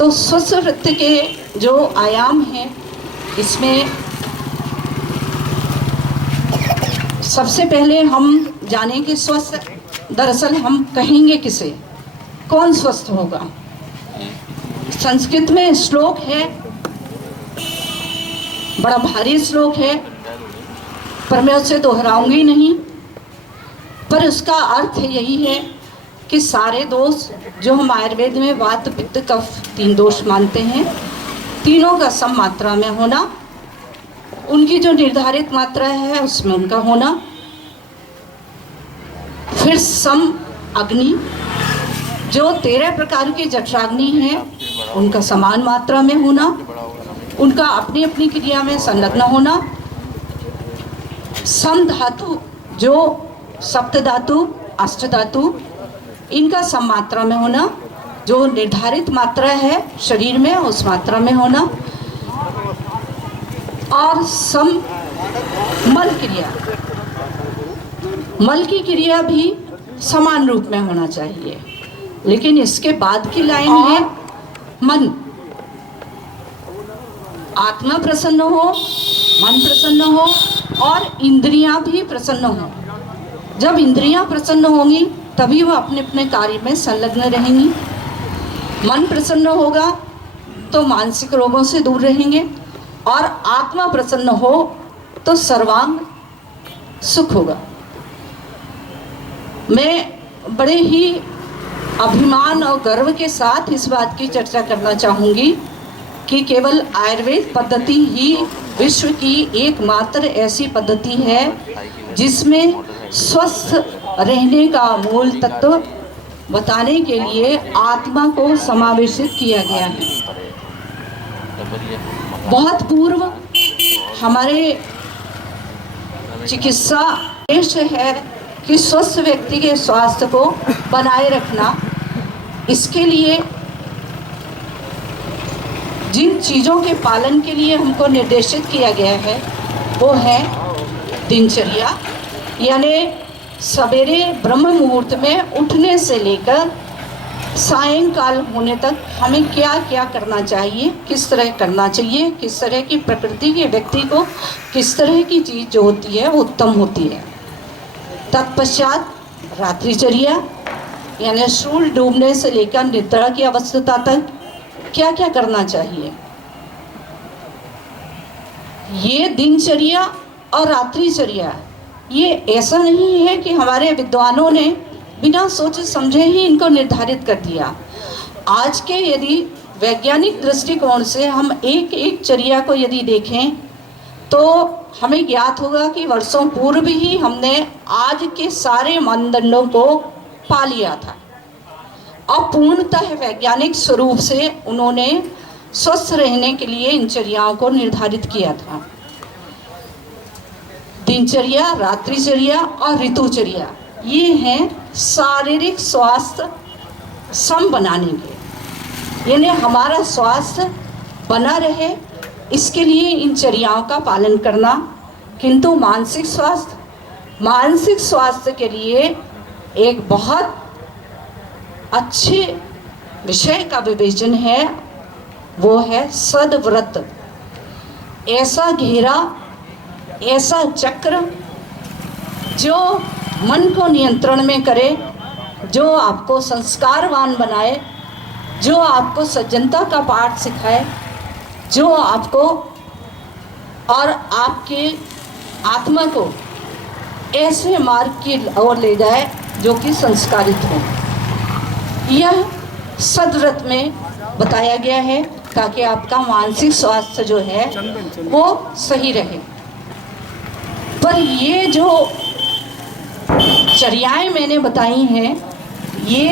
तो स्वस्थ वृत्ति के जो आयाम हैं, इसमें सबसे पहले हम जानें कि स्वस्थ दरअसल हम कहेंगे किसे, कौन स्वस्थ होगा। संस्कृत में श्लोक है, बड़ा भारी श्लोक है, पर मैं उसे दोहराऊंगी नहीं। पर उसका अर्थ यही है कि सारे दोष जो हम आयुर्वेद में वात पित्त कफ 3 दोष मानते हैं, तीनों का सम मात्रा में होना, उनकी जो निर्धारित मात्रा है उसमें उनका होना। फिर सम अग्नि, जो 13 प्रकार की जठराग्नि है उनका समान मात्रा में होना, उनका अपनी अपनी क्रिया में संलग्न होना। सम धातु, जो सप्त धातु अष्ट धातु, इनका सम मात्रा में होना, जो निर्धारित मात्रा है शरीर में उस मात्रा में होना। और सम मल क्रिया, मल की क्रिया भी समान रूप में होना चाहिए। लेकिन इसके बाद की लाइन है मन, आत्मा प्रसन्न हो, मन प्रसन्न हो और इंद्रियां भी प्रसन्न हो। जब इंद्रियां प्रसन्न होंगी तभी वह अपने अपने कार्य में संलग्न रहेंगी। मन प्रसन्न होगा तो मानसिक रोगों से दूर रहेंगे, और आत्मा प्रसन्न हो तो सर्वांग सुख होगा। मैं बड़े ही अभिमान और गर्व के साथ इस बात की चर्चा करना चाहूँगी कि केवल आयुर्वेद पद्धति ही विश्व की एकमात्र ऐसी पद्धति है जिसमें स्वस्थ रहने का मूल तत्व बताने के लिए आत्मा को समावेशित किया गया है। बहुत पूर्व हमारे चिकित्सा उद्देश्य है कि स्वस्थ व्यक्ति के स्वास्थ्य को बनाए रखना। इसके लिए जिन चीज़ों के पालन के लिए हमको निर्देशित किया गया है वो है दिनचर्या, यानी सवेरे ब्रह्म मुहूर्त में उठने से लेकर सायंकाल होने तक हमें क्या क्या करना चाहिए, किस तरह करना चाहिए, किस तरह की प्रकृति के व्यक्ति को किस तरह की चीज़ जो होती है वो उत्तम होती है। तत्पश्चात रात्रिचर्या, यानी सूर्य डूबने से लेकर निद्रा की अवस्था तक क्या क्या करना चाहिए। ये दिनचर्या और रात्रिचर्या, ये ऐसा नहीं है कि हमारे विद्वानों ने बिना सोचे समझे ही इनको निर्धारित कर दिया। आज के यदि वैज्ञानिक दृष्टिकोण से हम एक एक चर्या को यदि देखें तो हमें ज्ञात होगा कि वर्षों पूर्व ही हमने आज के सारे मानदंडों को पा लिया था, और पूर्णतः वैज्ञानिक स्वरूप से उन्होंने स्वस्थ रहने के लिए इन चर्याओं को निर्धारित किया था। दिनचर्या, रात्रिचर्या और ऋतुचर्या, ये हैं शारीरिक स्वास्थ्य सम बनाने के, यानी हमारा स्वास्थ्य बना रहे इसके लिए इन चर्याओं का पालन करना। किंतु मानसिक स्वास्थ्य के लिए एक बहुत अच्छे विषय का विवेचन है, वो है सद्व्रत। ऐसा घेरा, ऐसा चक्र जो मन को नियंत्रण में करे, जो आपको संस्कारवान बनाए, जो आपको सज्जनता का पाठ सिखाए, जो आपको और आपके आत्मा को ऐसे मार्ग की ओर ले जाए जो कि संस्कारित हो। यह सद्व्रत में बताया गया है ताकि आपका मानसिक स्वास्थ्य जो है वो सही रहे। पर ये जो चर्याएं मैंने बताई हैं ये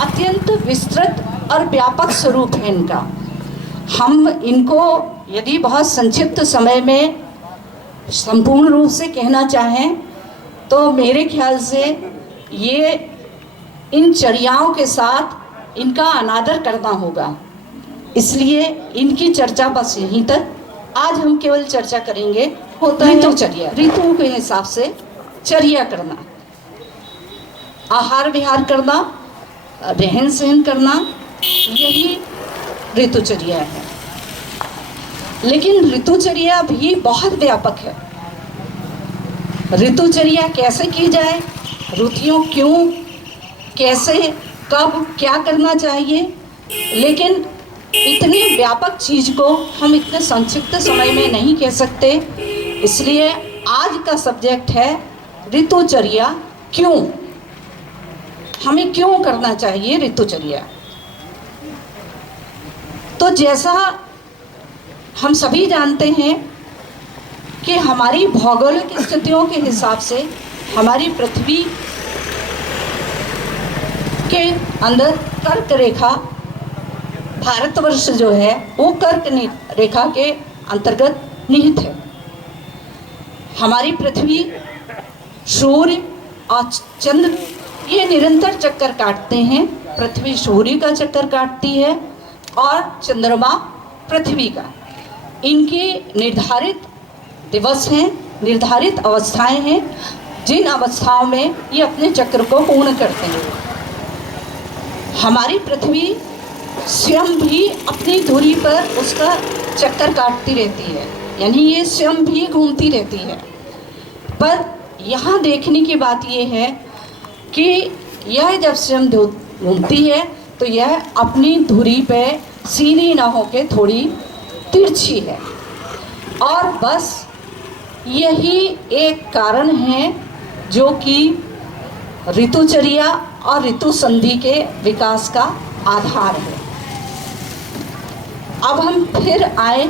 अत्यंत विस्तृत और व्यापक स्वरूप है इनका। हम इनको यदि बहुत संक्षिप्त समय में संपूर्ण रूप से कहना चाहें तो मेरे ख्याल से ये इन चर्याओं के साथ इनका अनादर करना होगा, इसलिए इनकी चर्चा बस यहीं तक। आज हम केवल चर्चा करेंगे होता है ऋतुचर्या, ऋतुओं के हिसाब से चर्या करना, आहार विहार करना, रहन सहन करना, यही ऋतुचर्या है। लेकिन ऋतुचर्या भी बहुत व्यापक है। ऋतुचर्या कैसे की जाए, ऋतुओं क्यों, कैसे, कब, क्या करना चाहिए, लेकिन इतनी व्यापक चीज़ को हम इतने संक्षिप्त समय में नहीं कह सकते। इसलिए आज का सब्जेक्ट है ऋतुचर्या क्यों, हमें क्यों करना चाहिए ऋतुचर्या। तो जैसा हम सभी जानते हैं कि हमारी भौगोलिक स्थितियों के हिसाब से हमारी पृथ्वी के अंदर कर्क रेखा, भारतवर्ष जो है वो कर्क रेखा के अंतर्गत निहित है। हमारी पृथ्वी, सूर्य और चंद्र ये निरंतर चक्कर काटते हैं। पृथ्वी सूर्य का चक्कर काटती है और चंद्रमा पृथ्वी का। इनकी निर्धारित दिवस हैं, निर्धारित अवस्थाएं हैं, जिन अवस्थाओं में ये अपने चक्र को पूर्ण करते हैं। हमारी पृथ्वी स्वयं भी अपनी धुरी पर उसका चक्कर काटती रहती है, यानी ये स्वयं भी घूमती रहती है। पर यहाँ देखने की बात ये है कि यह जब स्वयं घूमती है तो यह अपनी धुरी पे सीधी ना होके थोड़ी तिरछी है। और बस यही एक कारण है जो कि ऋतुचर्या और ऋतु संधि के विकास का आधार है। अब हम फिर आए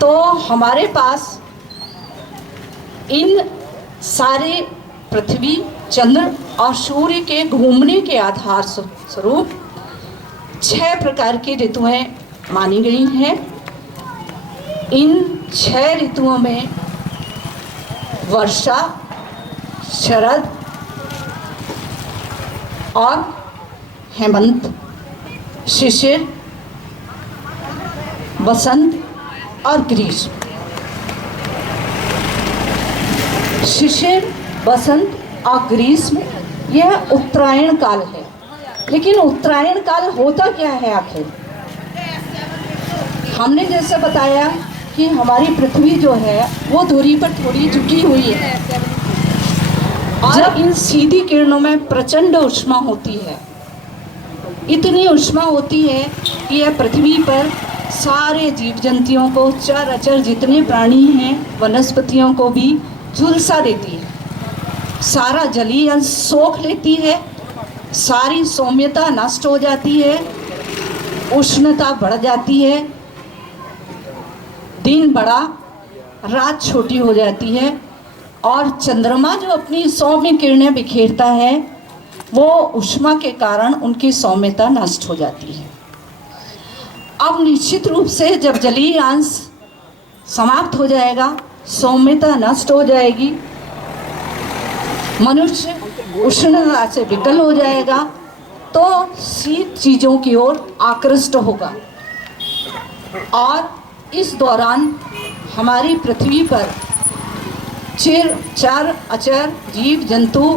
तो हमारे पास इन सारे पृथ्वी, चंद्र और सूर्य के घूमने के आधार स्वरूप 6 प्रकार की ऋतुएं मानी गई हैं। इन 6 ऋतुओं में वर्षा, शरद और हेमंत, शिशिर, वसंत और ग्रीष्म। शिशिर, वसंत और ग्रीष्म यह उत्तरायण काल है। लेकिन उत्तरायण काल होता क्या है आखिर? हमने जैसे बताया कि हमारी पृथ्वी जो है वो धुरी पर थोड़ी झुकी हुई है और इन सीधी किरणों में प्रचंड ऊष्मा होती है। इतनी ऊष्मा होती है कि यह पृथ्वी पर सारे जीव जंतुओं को, चर अचर जितने प्राणी हैं, वनस्पतियों को भी झुलसा देती है। सारा जलीय अंश सोख लेती है, सारी सौम्यता नष्ट हो जाती है, उष्णता बढ़ जाती है, दिन बड़ा, रात छोटी हो जाती है और चंद्रमा जो अपनी सौम्य किरणें बिखेरता है वो ऊष्मा के कारण उनकी सौम्यता नष्ट हो जाती है। अब निश्चित रूप से जब जलीय अंश समाप्त हो जाएगा, सौम्यता नष्ट हो जाएगी, मनुष्य उष्णता से विकल हो जाएगा तो शीत चीज़ों की ओर आकृष्ट होगा। और इस दौरान हमारी पृथ्वी पर चर अचर जीव जंतु,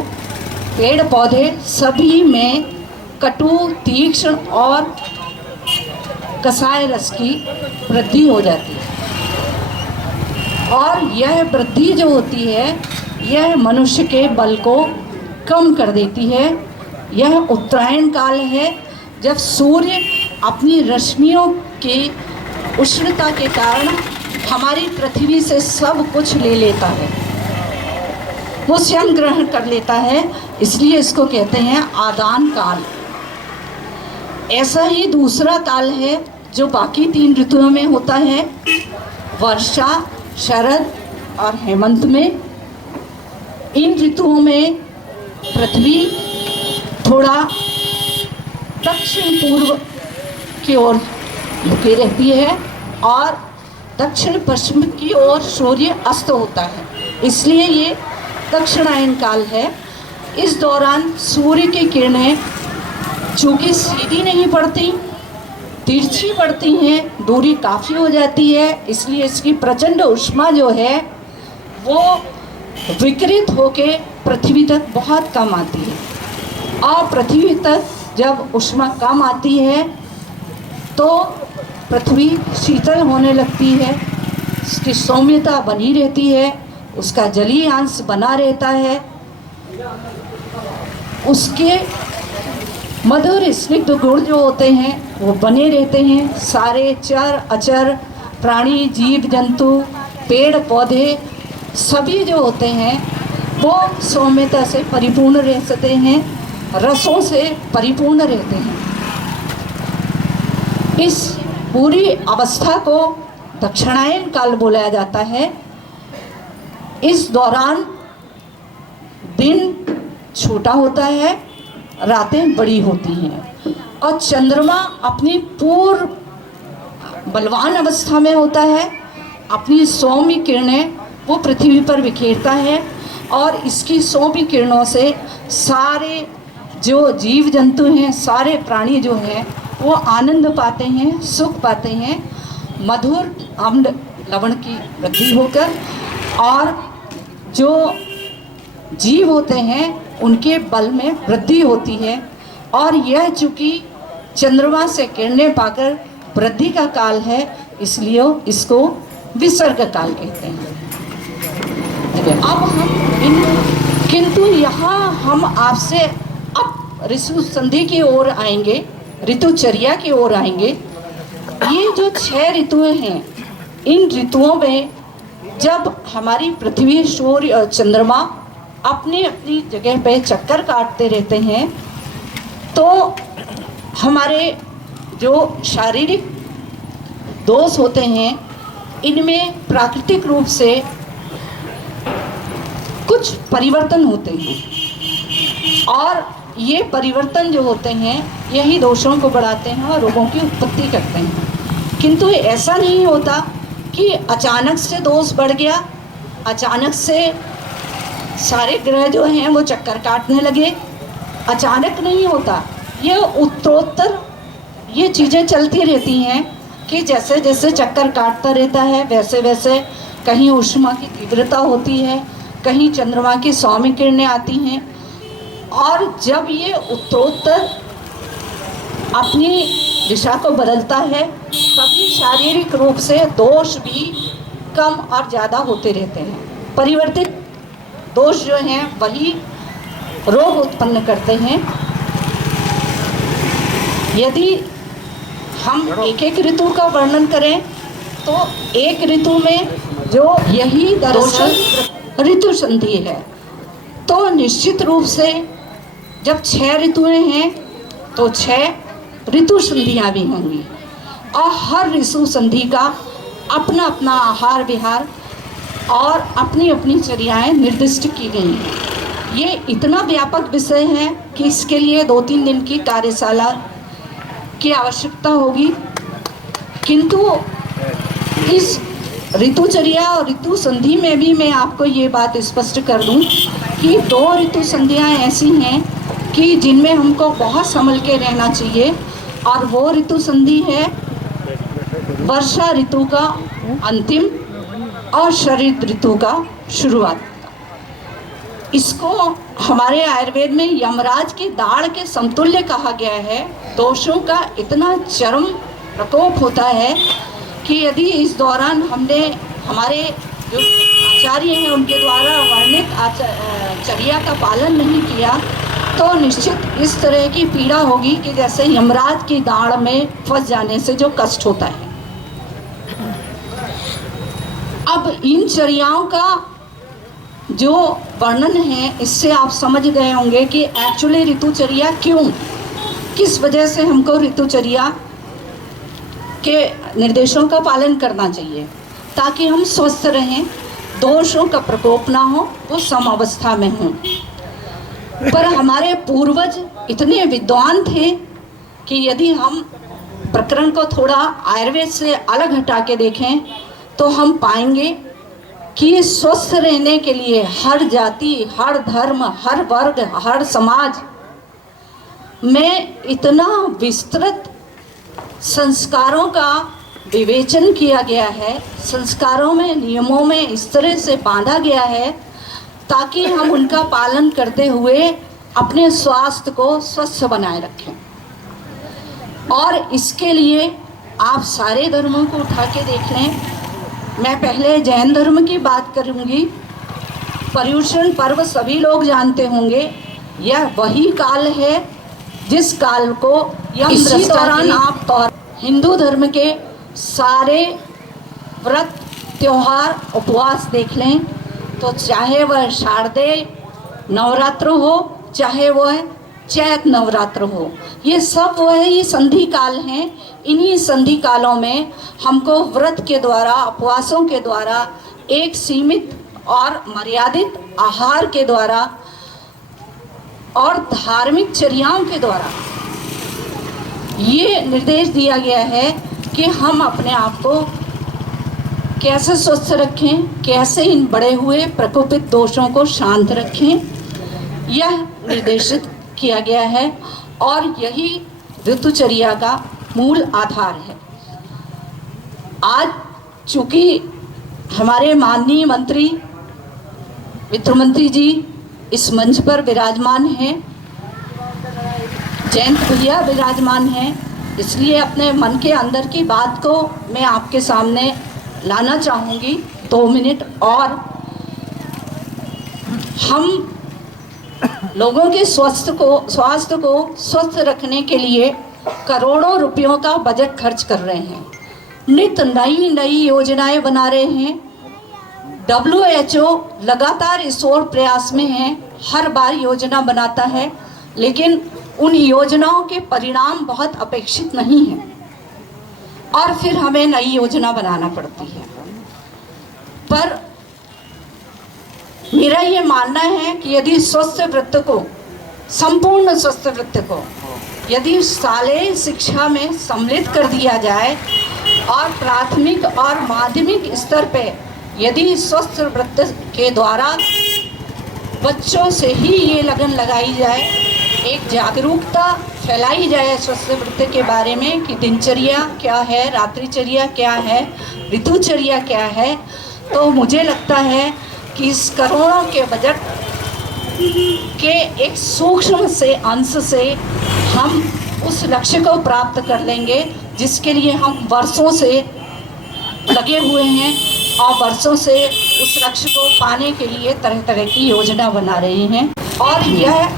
पेड़ पौधे सभी में कटु, तीक्ष्ण और कसाय रस की वृद्धि हो जाती है। और यह वृद्धि जो होती है यह मनुष्य के बल को कम कर देती है। यह उत्तरायण काल है जब सूर्य अपनी रश्मियों की उष्णता के कारण हमारी पृथ्वी से सब कुछ ले लेता है, वो स्वयं ग्रहण कर लेता है। इसलिए इसको कहते हैं आदान काल। ऐसा ही दूसरा काल है जो बाकी 3 ऋतुओं में होता है, वर्षा, शरद और हेमंत में। इन ऋतुओं में पृथ्वी थोड़ा दक्षिण पूर्व की ओर झुकी रहती है और दक्षिण पश्चिम की ओर सूर्य अस्त होता है, इसलिए ये दक्षिणायन काल है। इस दौरान सूर्य की किरणें चूँकि सीधी नहीं पड़ती, तिरछी पड़ती हैं, दूरी काफ़ी हो जाती है, इसलिए इसकी प्रचंड ऊष्मा जो है वो विकृत होके पृथ्वी तक बहुत कम आती है। और पृथ्वी तक जब ऊष्मा कम आती है तो पृथ्वी शीतल होने लगती है, उसकी सौम्यता बनी रहती है, उसका जलीय अंश बना रहता है, उसके मधुर स्निग्ध गुण जो होते हैं वो बने रहते हैं। सारे चर अचर प्राणी, जीव जंतु, पेड़ पौधे सभी जो होते हैं वो सौम्यता से परिपूर्ण रह सकते हैं, रसों से परिपूर्ण रहते हैं। इस पूरी अवस्था को दक्षिणायन काल बोला जाता है। इस दौरान दिन छोटा होता है, रातें बड़ी होती हैं और चंद्रमा अपनी पूर्व बलवान अवस्था में होता है। अपनी सौम्य किरणें वो पृथ्वी पर बिखेरता है और इसकी सौम्य किरणों से सारे जो जीव जंतु हैं, सारे प्राणी जो हैं वो आनंद पाते हैं, सुख पाते हैं। मधुर अम्ल लवण की वृद्धि होकर और जो जीव होते हैं उनके बल में वृद्धि होती है। और यह चूँकि चंद्रमा से किरणें पाकर वृद्धि का काल है, इसलिए इसको विसर्ग काल कहते हैं। अब हम किंतु यहाँ हम आपसे अब ऋतु संधि की ओर आएंगे, ऋतुचर्या की ओर आएंगे। ये जो 6 ऋतुएं हैं, इन ऋतुओं में जब हमारी पृथ्वी, सूर्य और चंद्रमा अपनी अपनी जगह पे चक्कर काटते रहते हैं तो हमारे जो शारीरिक दोष होते हैं इनमें प्राकृतिक रूप से कुछ परिवर्तन होते हैं और ये परिवर्तन जो होते हैं यही दोषों को बढ़ाते हैं और रोगों की उत्पत्ति करते हैं। किंतु ऐसा नहीं होता कि अचानक से दोष बढ़ गया, अचानक से सारे ग्रह जो हैं वो चक्कर काटने लगे। अचानक नहीं होता, ये उत्तरोत्तर ये चीज़ें चलती रहती हैं कि जैसे जैसे चक्कर काटता रहता है वैसे वैसे कहीं ऊष्मा की तीव्रता होती है, कहीं चंद्रमा की सौम्य किरणें आती हैं और जब ये उत्तरोत्तर अपनी दिशा को बदलता है तभी शारीरिक रूप से दोष भी कम और ज़्यादा होते रहते हैं। परिवर्तित दोष जो हैं वही रोग उत्पन्न करते हैं। यदि हम एक एक ऋतु का वर्णन करें तो एक ऋतु में जो यही दरअसल ऋतु संधि है, तो निश्चित रूप से जब 6 ऋतुएं हैं तो 6 ऋतु संधियाँ भी होंगी और हर ऋतु संधि का अपना अपना आहार विहार और अपनी अपनी चर्याएँ निर्दिष्ट की गई हैं। ये इतना व्यापक विषय है कि इसके लिए 2-3 दिन की कार्यशाला की आवश्यकता होगी। किंतु इस ऋतुचर्या और ऋतु संधि में भी मैं आपको ये बात स्पष्ट कर दूं कि 2 ऋतु संधियाँ ऐसी हैं कि जिनमें हमको बहुत संभल के रहना चाहिए और वो ऋतु संधि है वर्षा ऋतु का अंतिम और शरद ऋतु का शुरुआत। इसको हमारे आयुर्वेद में यमराज की दाढ़ के समतुल्य कहा गया है। दोषों का इतना चरम प्रकोप होता है कि यदि इस दौरान हमने हमारे जो आचार्य हैं उनके द्वारा वर्णित चर्या का पालन नहीं किया तो निश्चित इस तरह की पीड़ा होगी कि जैसे यमराज की दाढ़ में फंस जाने से जो कष्ट होता है। अब इन चर्याओं का जो वर्णन है इससे आप समझ गए होंगे कि एक्चुअली ऋतुचर्या क्यों, किस वजह से हमको ऋतुचर्या के निर्देशों का पालन करना चाहिए ताकि हम स्वस्थ रहें, दोषों का प्रकोप ना हो, वो समावस्था में हों। पर हमारे पूर्वज इतने विद्वान थे कि यदि हम प्रकरण को थोड़ा आयुर्वेद से अलग हटा के देखें तो हम पाएंगे कि स्वस्थ रहने के लिए हर जाति, हर धर्म, हर वर्ग, हर समाज में इतना विस्तृत संस्कारों का विवेचन किया गया है, संस्कारों में, नियमों में इस तरह से बांधा गया है ताकि हम उनका पालन करते हुए अपने स्वास्थ्य को स्वस्थ बनाए रखें। और इसके लिए आप सारे धर्मों को उठा के देख लें। मैं पहले जैन धर्म की बात करूंगी। पर्युषण पर्व सभी लोग जानते होंगे, यह वही काल है जिस काल को इसी दौरान आप हिंदू धर्म के सारे व्रत त्योहार उपवास देख लें, तो चाहे वह शारदीय नवरात्र हो, चाहे वह चैत नवरात्र हो, ये सब वही संधि काल हैं। इन्हीं संधि कालों में हमको व्रत के द्वारा, उपवासों के द्वारा, एक सीमित और मर्यादित आहार के द्वारा और धार्मिक चर्याओं के द्वारा ये निर्देश दिया गया है कि हम अपने आप को कैसे स्वस्थ रखें, कैसे इन बढ़े हुए प्रकोपित दोषों को शांत रखें, यह निर्देशित किया गया है और यही ऋतुचर्या का मूल आधार है। आज चूँकि हमारे माननीय मंत्री, वित्त मंत्री जी इस मंच पर विराजमान हैं, जयंत भैया विराजमान हैं, इसलिए अपने मन के अंदर की बात को मैं आपके सामने लाना चाहूँगी 2 मिनट। और हम लोगों के स्वास्थ्य को स्वस्थ रखने के लिए करोड़ों रुपयों का बजट खर्च कर रहे हैं, नित नई नई योजनाएं बना रहे हैं। WHO लगातार इस ओर प्रयास में है, हर बार योजना बनाता है, लेकिन उन योजनाओं के परिणाम बहुत अपेक्षित नहीं हैं और फिर हमें नई योजना बनाना पड़ती है। पर मेरा ये मानना है कि यदि स्वस्थ वृत्त को, संपूर्ण स्वस्थ वृत्त को यदि शालेय शिक्षा में सम्मिलित कर दिया जाए और प्राथमिक और माध्यमिक स्तर पे यदि स्वस्थ वृत्त के द्वारा बच्चों से ही ये लगन लगाई जाए, एक जागरूकता फैलाई जाए स्वस्थ वृत्त के बारे में कि दिनचर्या क्या है, रात्रिचर्या क्या है, ऋतुचर्या क्या है, तो मुझे लगता है कि इस करोड़ों के बजट के एक सूक्ष्म से अंश से हम उस लक्ष्य को प्राप्त कर लेंगे जिसके लिए हम वर्षों से लगे हुए हैं और वर्षों से उस लक्ष्य को पाने के लिए तरह तरह की योजना बना रहे हैं। और यह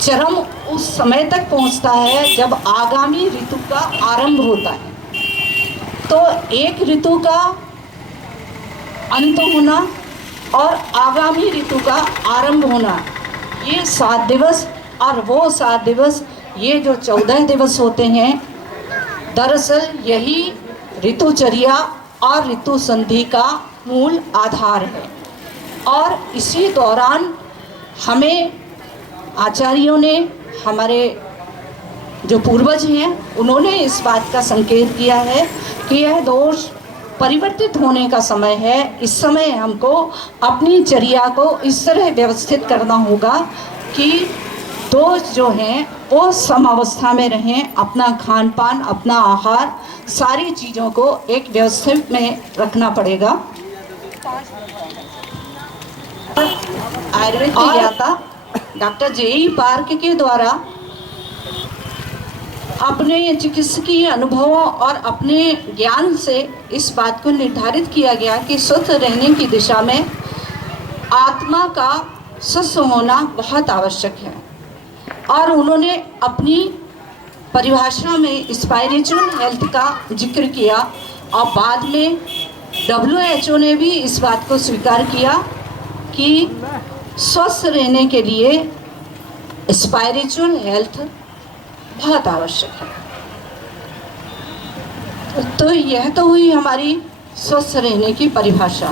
चरम उस समय तक पहुंचता है जब आगामी ऋतु का आरंभ होता है। तो एक ऋतु का अंत होना और आगामी ऋतु का आरंभ होना, ये 7 दिवस और वो 7 दिवस, ये जो 14 दिवस होते हैं, दरअसल यही ऋतुचर्या और ऋतु संधि का मूल आधार है। और इसी दौरान हमें आचार्यों ने, हमारे जो पूर्वज हैं, उन्होंने इस बात का संकेत किया है कि यह दोष परिवर्तित होने का समय है। इस समय हमको अपनी चर्या को इस तरह व्यवस्थित करना होगा कि दोष जो हैं वो समावस्था में रहें। अपना खान पान, अपना आहार, सारी चीज़ों को एक व्यवस्थित में रखना पड़ेगा। आयुर्वेद के ज्ञाता डॉक्टर J.E. पार्क के द्वारा अपने चिकित्सकीय अनुभवों और अपने ज्ञान से इस बात को निर्धारित किया गया कि स्वस्थ रहने की दिशा में आत्मा का स्वस्थ होना बहुत आवश्यक है। और उन्होंने अपनी परिभाषा में स्पिरिचुअल हेल्थ का जिक्र किया और बाद में WHO ने भी इस बात को स्वीकार किया कि स्वस्थ रहने के लिए स्पिरिचुअल हेल्थ बहुत आवश्यक है। तो यह तो हुई हमारी स्वस्थ रहने की परिभाषा।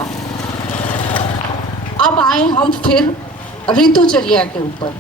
अब आए हम फिर ऋतुचर्या के ऊपर।